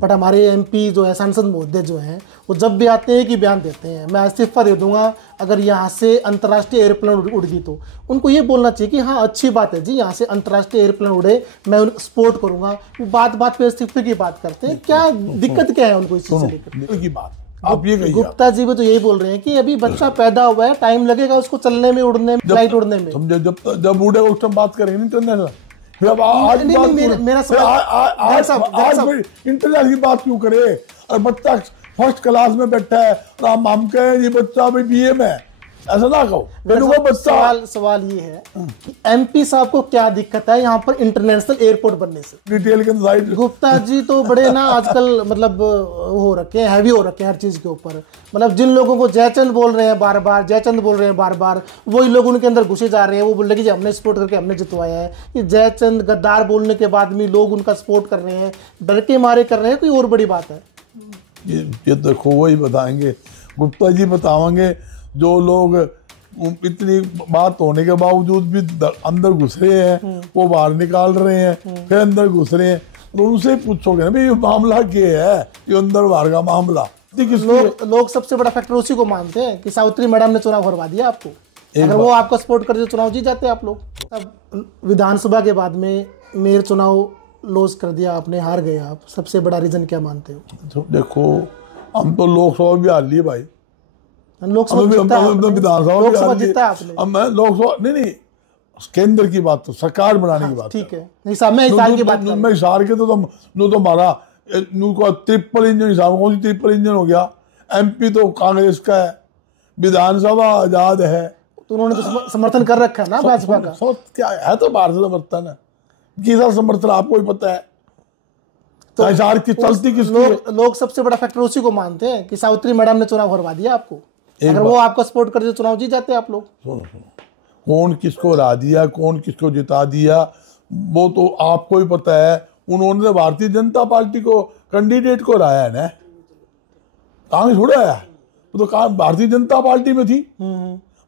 But हमारे MP जो है, सांसद महोदय जो हैं, वो जब भी आते हैं कि बयान देते हैं, मैं इस्तीफा दे दूंगा अगर यहाँ से अंतर्राष्ट्रीय एयरप्लेन उड़ गई तो। उनको ये बोलना चाहिए कि हाँ अच्छी बात है जी, यहाँ से अंतर्राष्ट्रीय एयरप्लेन उड़े, मैं सपोर्ट करूंगा। वो बात बात पे इस्तीफे की बात करते हैं, क्या दिक्कत क्या है उनको इस चीज से लेकर? की बात आप ये कहिए। गुप्ता जी भी तो यही बोल रहे हैं कि अभी बच्चा पैदा हुआ है, टाइम लगेगा उसको चलने में, उड़ने में, फ्लाइट उड़ने में। समझे, जब उड़ेगा उस टाइम बात करेंगे इंटरनेशनल। जब आज मेरा सवाल इंटरनेशनल की बात क्यों करे? और बच्चा फर्स्ट क्लास में बैठा है और हम कहें ये बच्चा अभी बीए में है, ऐसा ना कहो। सवाल ये है कि एमपी साहब को क्या दिक्कत है यहाँ पर इंटरनेशनल एयरपोर्ट बनने से? डिटेल के अंदर गुप्ता जी तो बड़े ना आजकल मतलब हो रखे हैं, हैवी हो रखे हैं हर चीज के ऊपर। मतलब जिन लोगों को जयचंद बोल रहे हैं बार बार, जयचंद बोल रहे हैं बार बार, वही लोग उनके अंदर घुसे जा रहे हैं। वो बोल रहे कि हमने सपोर्ट करके हमने जितवाया है। ये जयचंद गद्दार बोलने के बाद भी लोग उनका सपोर्ट कर रहे हैं, डर के मारे कर रहे हैं, कोई और बड़ी बात है? ये देखो वही बताएंगे, गुप्ता जी बताएंगे। जो लोग इतनी बात होने के बावजूद भी अंदर घुस रहे हैं, वो बाहर निकाल रहे हैं, फिर अंदर घुस रहे हैं, तो उनसे पूछोगे ना भाई ये मामला क्या है, ये अंदर बाहर का मामला। लोग सबसे बड़ा फैक्टर उसी को मानते हैं कि सावित्री मैडम ने चुनाव हरवा दिया आपको। अगर वो आपका सपोर्ट करते चुनाव जीत जाते आप लोग। अब विधानसभा के बाद में मेयर चुनाव लॉस कर दिया आपने, हार गए आप, सबसे बड़ा रीजन क्या मानते हो? तो देखो हम तो लोकसभा भी हार लिए भाई, लोकसभा जीता आपने। अब मैं लोकसभा नहीं केंद्र की बात, तो सरकार बनाने की बात ठीक है, हिसाब में हिसाब की बात मैं हिसार के तो हमारा ट्रिपल इंजन हिसाब, कौन सी ट्रिपल इंजन हो गया? एमपी तो कांग्रेस का है, विधानसभा आजाद है, तो उन्होंने तो समर्थन कर रखा है ना भाजपा का। क्या है तो भारतीय समर्थन है, किसा समर्थन आपको ही पता है। तो हिसार की चलती किसकी? लोग सबसे बड़ा फैक्टर उसी को मानते हैं कि सावित्री मैडम ने चुनाव हरवा दिया आपको। अगर वो आपका सपोर्ट करते चुनाव जीत जाते आप लोग। कौन किसको हरा दिया, कौन किसको जिता दिया, वो तो आपको ही पता है। उन्होंने तो भारतीय जनता पार्टी को कैंडिडेट को हराया है ना, कांग्रेस छोड़ा है। वो तो भारतीय जनता पार्टी में थी,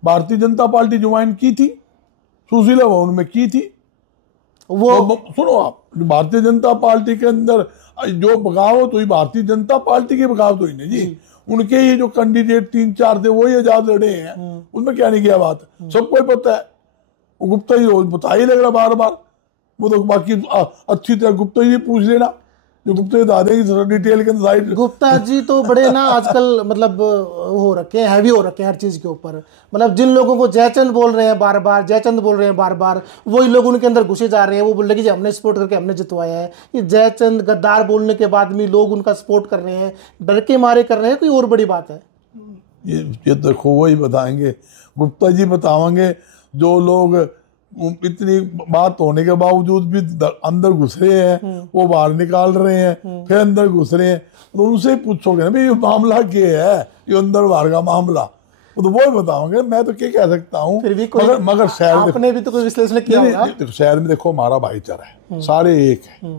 भारतीय जनता पार्टी ज्वाइन की थी, सुशीला भवन में की थी। वो सुनो आप, भारतीय जनता पार्टी के अंदर जो बगावत हुई, भारतीय जनता पार्टी की बगावत हुई ना जी। उनके ही जो कैंडिडेट 3-4 थे वही आजाद लड़े हैं, उनमें क्या नहीं किया बात, सबको ही पता है। वो गुप्ता जी रोज बता ही लग रहा बार बार, वो तो बाकी अच्छी तरह गुप्ता जी पूछ लेना, जो गुप्ता जी बता देंगे डिटेल के अंदर। गुप्ता जी तो बड़े ना आजकल मतलब हो रखे हैं, हैवी हो रखे हैं हर चीज के ऊपर। मतलब जिन लोगों को जयचंद बोल रहे हैं बार बार, जयचंद बोल रहे हैं बार बार, वही लोग उनके अंदर घुसे जा रहे हैं। वो बोल रहे कि हमने सपोर्ट करके हमने जितवाया है। ये जयचंद गद्दार बोलने के बाद भी लोग उनका सपोर्ट कर रहे हैं, डर के मारे कर रहे हैं, कोई और बड़ी बात है? ये देखो वही बताएंगे, गुप्ता जी बताएंगे। जो लोग इतनी बात होने के बावजूद भी अंदर घुस रहे हैं, वो बाहर निकाल रहे हैं, फिर अंदर घुस रहे हैं, तो उनसे पूछोगे ना भाई ये मामला क्या है, ये अंदर बाहर का मामला, तो वो बताओगे। मैं तो क्या कह सकता हूँ, मगर शहर आपने भी तो कोई विश्लेषण किया होगा। शहर में देखो हमारा भाईचारा है, सारे एक है,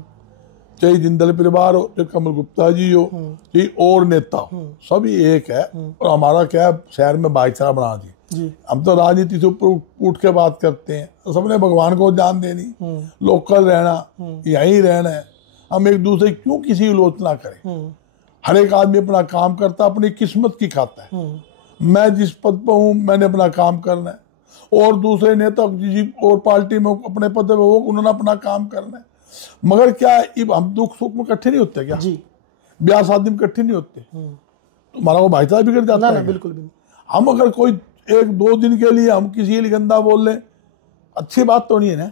चाहे जिंदल परिवार हो, चाहे कमल गुप्ता जी हो, चाहे और नेता हो, सभी एक है। और हमारा क्या है, शहर में भाईचारा बना दिया। हम तो राजनीति से ऊपर उठ के बात करते हैं, तो सबने भगवान को जान देनी, लोकल रहना, यहीं रहना है। हम एक दूसरे क्यों किसी की आलोचना करें? हर एक आदमी अपना काम करता, अपनी किस्मत की खाता है। मैं जिस पद पर हूँ मैंने अपना काम करना है, और दूसरे नेता किसी और पार्टी में अपने पद पे वो उन्होंने अपना काम करना है। मगर क्या हम दुख सुख में इकट्ठे नहीं होते क्या? ब्याह शादी में इकट्ठे नहीं होते? तो हमारा वो भाईचारा बिगड़ जाता है? बिल्कुल भी। हम अगर कोई 1-2 दिन के लिए हम किसी के लिए गंदा बोल लें, अच्छी बात तो नहीं है ना,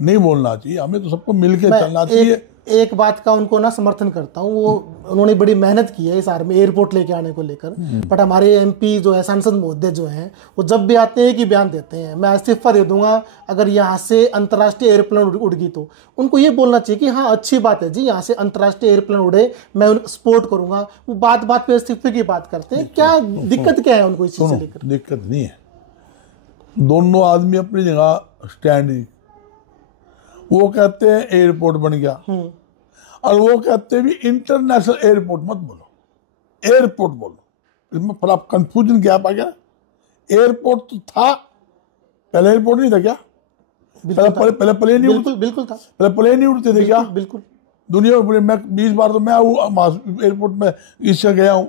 नहीं बोलना चाहिए। हमें तो सबको मिलकर चलना चाहिए। एक बात का उनको ना समर्थन करता हूँ, वो उन्होंने बड़ी मेहनत की है इस आर में एयरपोर्ट लेके आने को लेकर। बट हमारे एमपी जो है, सांसद महोदय जो हैं, वो जब भी आते हैं कि बयान देते हैं, मैं इस्तीफा दे दूंगा अगर यहाँ से अंतर्राष्ट्रीय एयरप्लेन उड़ गई तो। उनको ये बोलना चाहिए कि हाँ अच्छी बात है जी, यहाँ से अंतर्राष्ट्रीय एयरप्लेन उड़े, मैं सपोर्ट करूंगा। वो बात बात पे इस्तीफे की बात करते हैं, क्या दिक्कत क्या है उनको इस चीज से लेकर? दिक्कत नहीं है, दोनों आदमी अपनी जगह स्टैंड। वो कहते हैं एयरपोर्ट बन गया, और वो कहते हैं भी इंटरनेशनल एयरपोर्ट मत बोलो, एयरपोर्ट बोलो। इसमें फिर आप कंफ्यूजन क्या पा गया? एयरपोर्ट तो था, पहले एयरपोर्ट नहीं था क्या? पहले प्लेन नहीं उड़ते? बिल्कुल था। पहले प्लेन नहीं उड़ते थे क्या? बिल्कुल। दुनिया में पूरे, मैं 20 बार तो मैं एयरपोर्ट में इससे गया हूँ।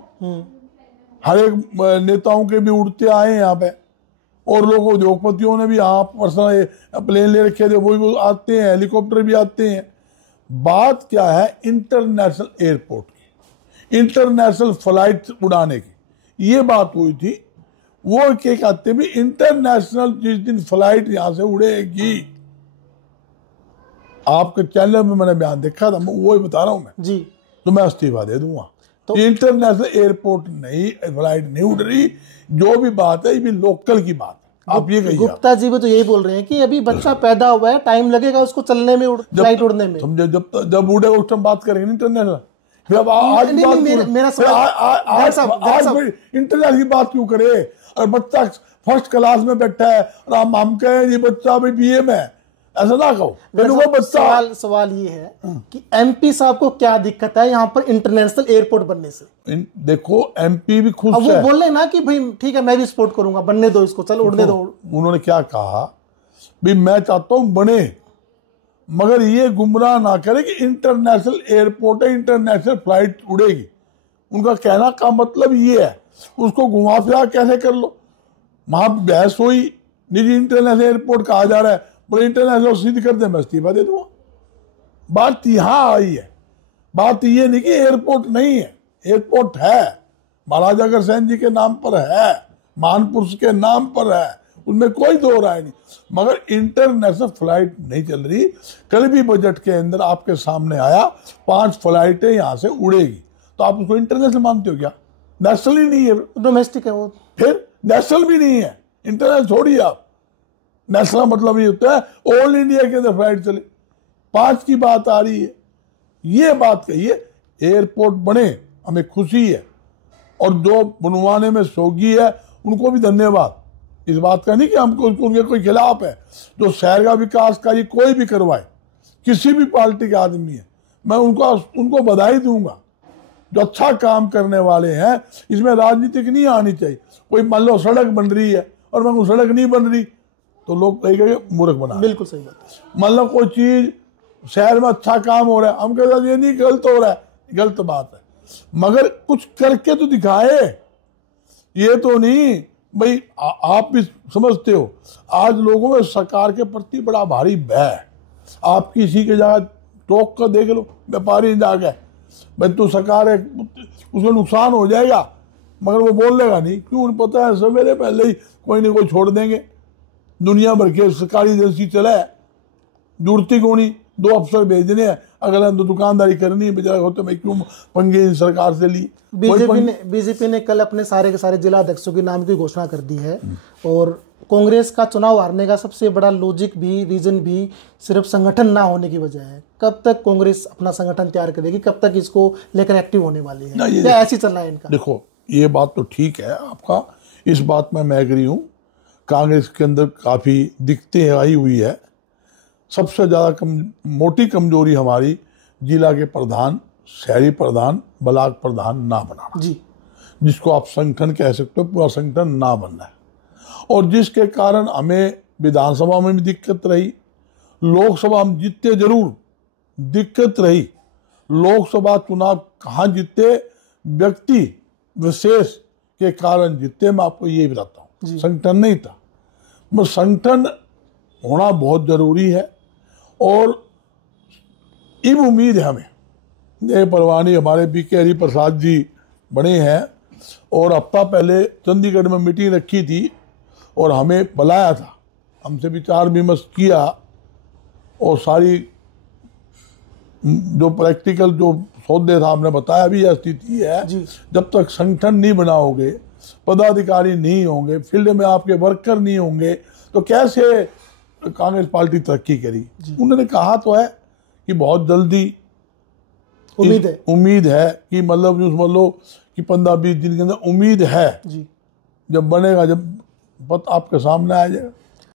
हर एक नेताओं के भी उड़ते आए हैं यहाँ पे, और लोगों उद्योगपतियों ने भी यहाँ पर्सनल प्लेन ले रखे थे, वो आते हैं, हेलीकॉप्टर भी आते हैं। बात क्या है इंटरनेशनल एयरपोर्ट की, इंटरनेशनल फ्लाइट उड़ाने की, ये बात हुई थी। वो क्या कहते भी इंटरनेशनल जिस दिन फ्लाइट यहाँ से उड़ेगी, आपके चैनल में मैंने बयान देखा था, वो ही बता रहा हूँ मैं जी, तो मैं इस्तीफा दे दूंगा। तो इंटरनेशनल एयरपोर्ट नहीं, फ्लाइट नहीं उड़ रही, जो भी बात है ये भी लोकल की बात है। आप ये कहिए, गुप्ता जी भी तो यही बोल रहे हैं कि अभी बच्चा पैदा हुआ है, टाइम लगेगा उसको चलने में, फ्लाइट उड़ने में। समझे, जब उड़ेगा उस टाइम बात करेंगे इंटरनेशनल। फिर अब आज इंटरनेशनल की बात क्यों करे? और बच्चा फर्स्ट क्लास में बैठा है और हम कहें ये बच्चा अभी बीए में है, ऐसा ना कहो। सवाल ये है कि एमपी साहब को क्या दिक्कत है यहाँ पर इंटरनेशनल एयरपोर्ट बनने से? देखो एमपी भी खुश है, वो बोल रहे ना कि भाई ठीक है मैं भी सपोर्ट करूंगा, बनने दो इसको, चलो उड़ने दो। उन्होंने क्या कहा भी मैं चाहता हूं बने, मगर ये गुमराह ना करे कि इंटरनेशनल एयरपोर्ट है, इंटरनेशनल फ्लाइट उड़ेगी। उनका कहना का मतलब ये है, उसको घुमा फिरा कैसे कर लो। वहां बहस हुई, निजी इंटरनेशनल एयरपोर्ट कहा जा रहा है, बोले इंटरनेशनल सिद्ध कर दे, मैं इस्तीफा दे दूंगा। बात यहां आई है, बात ये नहीं कि एयरपोर्ट नहीं है, एयरपोर्ट है, महाराजा अग्रसेन जी के नाम पर है, महान पुरुष के नाम पर है, उनमें कोई दो राय नहीं, मगर इंटरनेशनल फ्लाइट नहीं चल रही। कल भी बजट के अंदर आपके सामने आया 5 फ्लाइटें यहां से उड़ेगी, तो आप उसको इंटरनेशनल मानते हो क्या? नेशनल ही नहीं है, डोमेस्टिक है वो। फिर नेशनल भी नहीं है, इंटरनेशनल छोड़िए आप। नेशनल मतलब ये होता है ऑल इंडिया के अंदर फ्लाइट चले। 5 की बात आ रही है, ये बात कहिए एयरपोर्ट बने, हमें खुशी है, और जो बनवाने में सोगी है उनको भी धन्यवाद। इस बात का नहीं कि हमको उनके कोई खिलाफ है, जो शहर का विकास का ये कोई भी करवाए, किसी भी पार्टी के आदमी है, मैं उनको बधाई दूंगा। जो अच्छा काम करने वाले हैं, इसमें राजनीतिक नहीं आनी चाहिए। कोई मान लो सड़क बन रही है और मैं सड़क नहीं बन रही तो लोग कहेंगे मूर्ख बना। बिल्कुल सही बात। मान लो कोई चीज शहर में अच्छा काम हो रहा है, हम कहते हैं ये नहीं गलत हो रहा है, गलत बात है, मगर कुछ करके तो दिखाए। ये तो नहीं भाई आप भी समझते हो आज लोगों में सरकार के प्रति बड़ा भारी भय है। आप किसी के जगह टोक कर देख लो, व्यापारी जाके भाई तू सरकार है, उसको नुकसान हो जाएगा, मगर वो बोलेगा नहीं, क्यों? उन्हें पता है सवेरे पहले ही कोई ना कोई छोड़ देंगे। दुनिया भर के सरकारी एजेंसी चला है, जुड़ती को नहीं, 2 अफसर भेजने हैं, अगला तो दुकानदारी करनी है, बेचारा होते मैं क्यों पंगे सरकार से ली। बीजेपी ने कल अपने सारे के सारे जिला अध्यक्षों के नाम की घोषणा कर दी है, और कांग्रेस का चुनाव हारने का सबसे बड़ा लॉजिक भी, रीजन भी सिर्फ संगठन ना होने की वजह है। कब तक कांग्रेस अपना संगठन तैयार करेगी, कब तक इसको लेकर एक्टिव होने वाली है, या ऐसे चल रहा है इनका? देखो ये बात तो ठीक है आपका, इस बात में मैं एग्री हूँ। कांग्रेस के अंदर काफी दिक्कतें आई हुई है। सबसे ज्यादा मोटी कमजोरी हमारी जिला के प्रधान, शहरी प्रधान, ब्लॉक प्रधान ना बनाना जी, जिसको आप संगठन कह सकते हो, पूरा संगठन ना बनना है, और जिसके कारण हमें विधानसभा में भी दिक्कत रही, लोकसभा में जीतते जरूर, दिक्कत रही। लोकसभा चुनाव कहाँ जीते, व्यक्ति विशेष के कारण जीते, मैं आपको ये बताता हूँ, संगठन नहीं था। मगर संगठन होना बहुत जरूरी है, और इब उम्मीद है हमें, नए परवानी हमारे बीके हरि प्रसाद जी बने हैं, और हफ्ता पहले चंडीगढ़ में मीटिंग रखी थी और हमें बुलाया था, हमसे विचार विमर्श किया, और सारी जो प्रैक्टिकल जो सौदे था हमने बताया भी यह स्थिति है। जब तक संगठन नहीं बनाओगे, पदाधिकारी नहीं होंगे, फील्ड में आपके वर्कर नहीं होंगे, तो कैसे कांग्रेस पार्टी तरक्की करी? उन्होंने कहा तो है कि बहुत जल्दी उम्मीद है कि मतलब समझ लो कि 15-20 दिन के अंदर उम्मीद है, जब बनेगा, जब आपके सामने आ जाएगा।